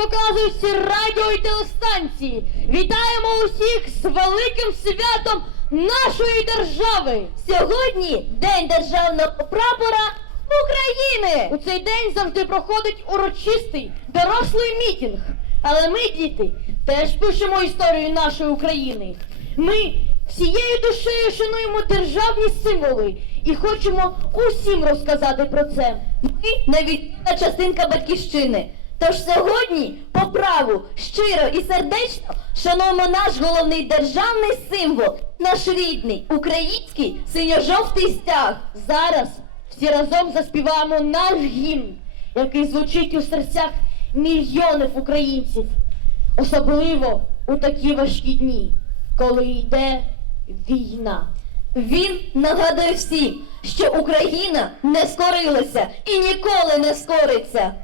показують радіо і телестанції. Вітаємо усіх з великим святом нашої держави! Сьогодні День державного прапора України. У цей день завжди проходить урочистий дорослий мітінг. Але ми, діти, теж пишемо історію нашої України. Ми всією душею шануємо державні символи і хочемо усім розказати про це. Ми невід'ємна частинка батьківщини. Тож сьогодні по праву щиро і сердечно шануємо наш головний державний символ, наш рідний український синьо-жовтий стяг. Зараз всі разом заспіваємо наш гімн, який звучить у серцях мільйонів українців, особливо у такі важкі дні, коли йде війна. Він нагадує всім, що Україна не скорилася і ніколи не скориться.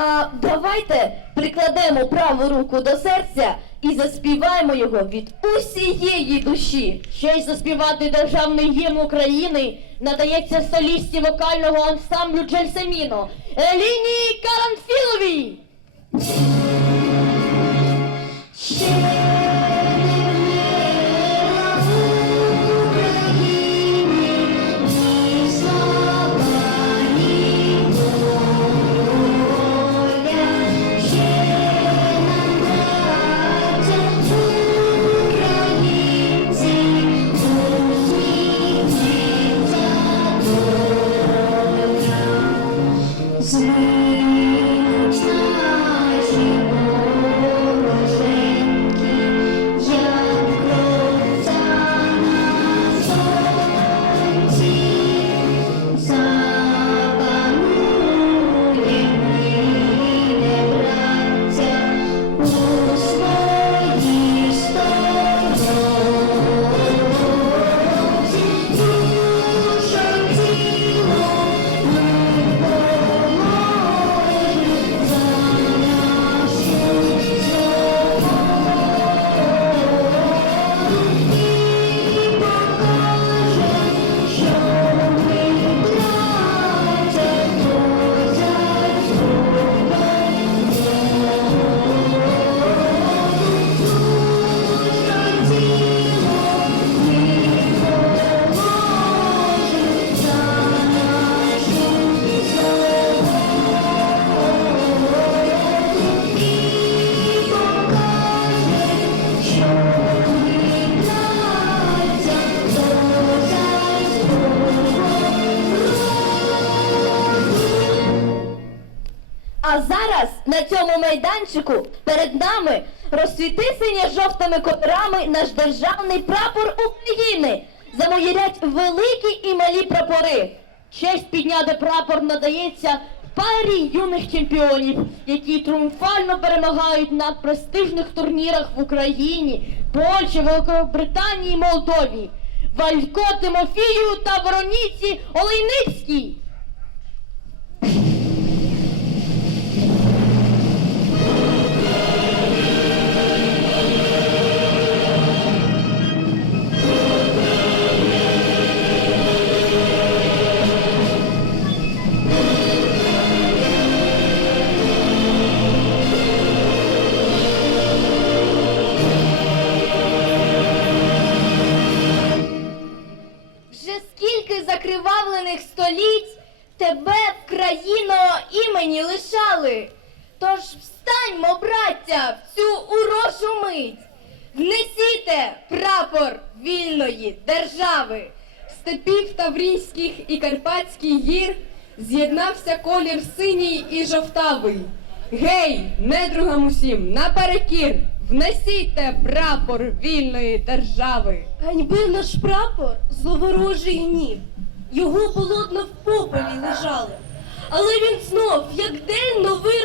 А давайте прикладемо праву руку до серця і заспіваємо його від усієї душі. Честь заспівати державний гімн України надається солісті вокального ансамблю Джельсаміно Еліні Каранфіловій. Зараз на цьому майданчику перед нами розсвіти синьо-жовтими кольорами наш державний прапор України. Замоєрять великі і малі прапори. Честь підняти прапор надається парі юних чемпіонів, які тріумфально перемагають на престижних турнірах в Україні, Польщі, Великобританії, Молдові. Валько Тимофію та Вороніці Олейницькій. Встаньмо, в цю урожу мить. Внесіте прапор вільної держави. степів Таврійських і Карпатських гір з'єднався колір синій і жовтавий. Гей, недругам усім, наперекір, внесіть прапор вільної держави. Ганьбив наш прапор зловорожий гнів. Його полотна в попелі лежали. Але він знов, як день новий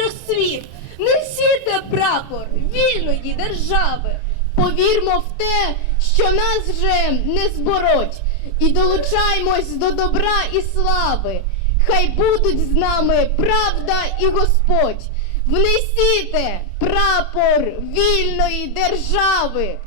Несіте прапор вільної держави. Повірмо в те, що нас вже не збороть, і долучаймось до добра і слави. Хай будуть з нами правда і Господь. Внесіте прапор вільної держави.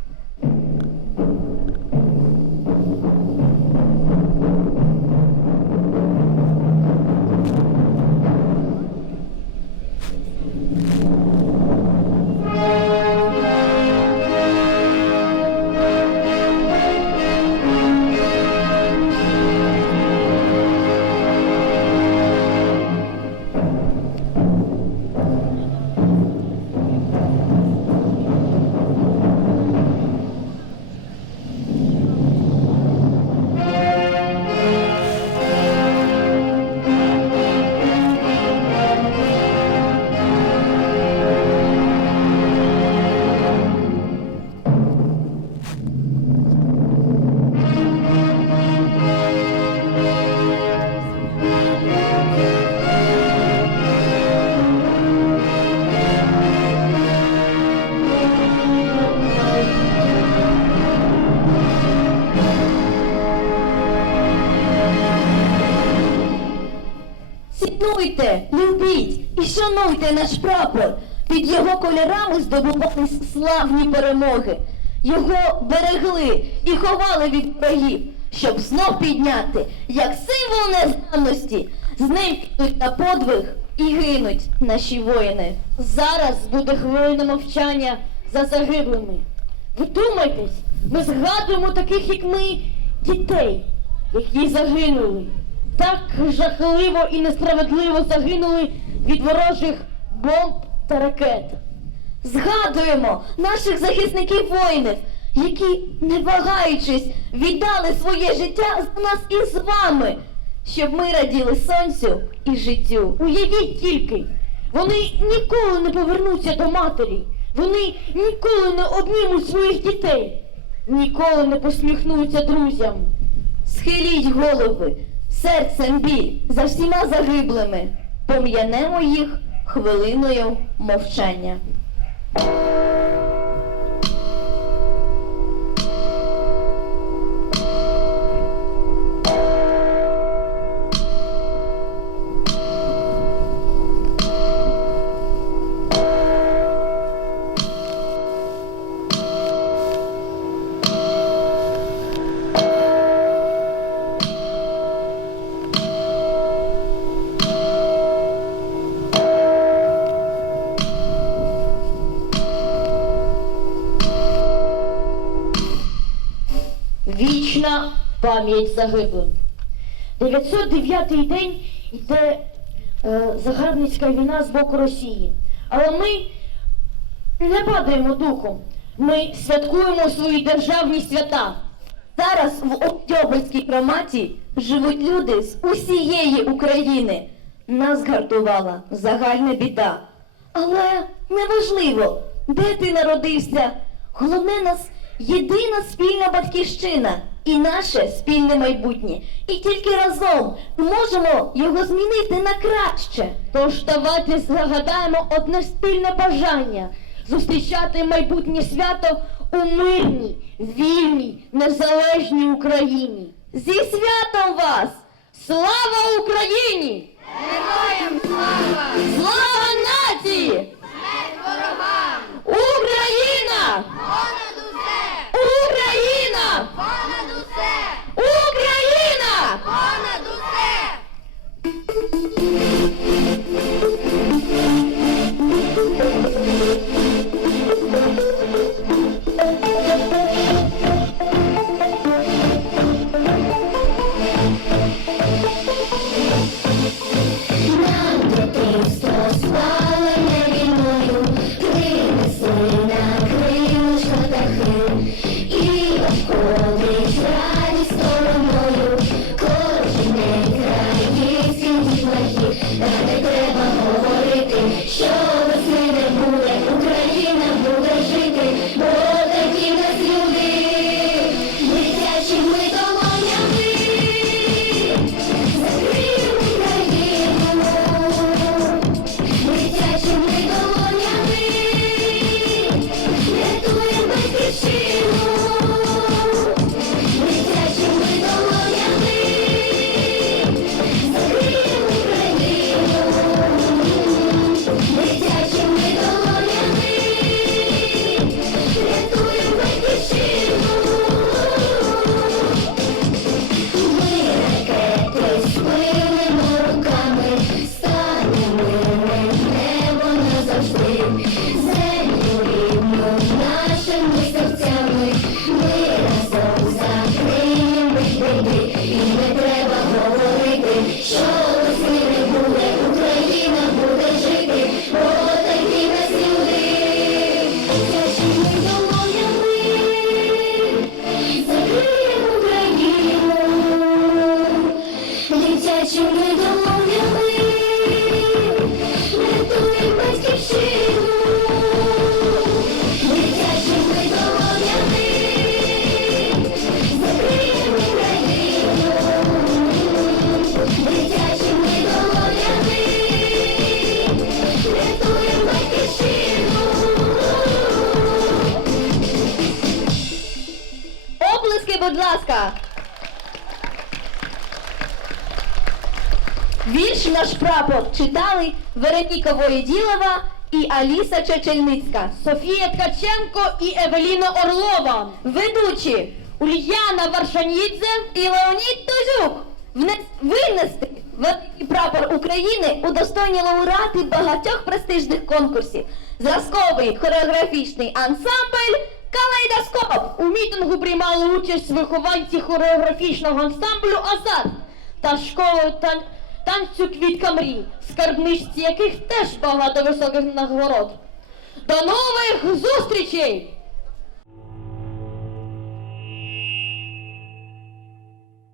Цінуйте, любіть і шануйте наш прапор. Під його кольорами здобувались славні перемоги. Його берегли і ховали від ворогів, щоб знов підняти, як символ незламності. З ним підуть на подвиг і гинуть наші воїни. Зараз буде хвилина мовчання за загиблими. Вдумайтесь, ми згадуємо таких, як ми, дітей, які загинули. Так жахливо і несправедливо загинули від ворожих бомб та ракет. Згадуємо наших захисників воїнів, які, не вагаючись, віддали своє життя за нас і з вами, щоб ми раділи сонцю і життю. Уявіть тільки, вони ніколи не повернуться до матері, вони ніколи не обнімуть своїх дітей, ніколи не посміхнуться друзям. Схиліть голови, серцем біль за всіма загиблими. Пом'янемо їх хвилиною мовчання. Вічна пам'ять загиблим. 909 день йде е, загарбницька війна з боку Росії. Але ми не падаємо духом. Ми святкуємо свої державні свята. Зараз в Октябрьській громаді живуть люди з усієї України. Нас гартувала загальна біда. Але неважливо, де ти народився. Головне нас єдина спільна батьківщина і наше спільне майбутнє. І тільки разом можемо його змінити на краще. Тож давайте загадаємо одне спільне бажання зустрічати майбутнє свято у мирній, вільній, незалежній Україні. Зі святом вас! Слава Україні! Героям слава! Слава нації! і не треба говорити, що. Наш прапор читали Вероніка Воєділова і Аліса Чечельницька. Софія Ткаченко і Евеліна Орлова. Ведучі Ульяна Варшанідзе і Леонід Тузюк винести великий прапор України у достойні лауреати багатьох престижних конкурсів. Зразковий хореографічний ансамбль Калейдоскоп. У мітингу приймали участь вихованці хореографічного ансамблю Азат та школи тан- танцю Квітка Мрій, скарбничці яких теж багато високих нагород. До нових зустрічей!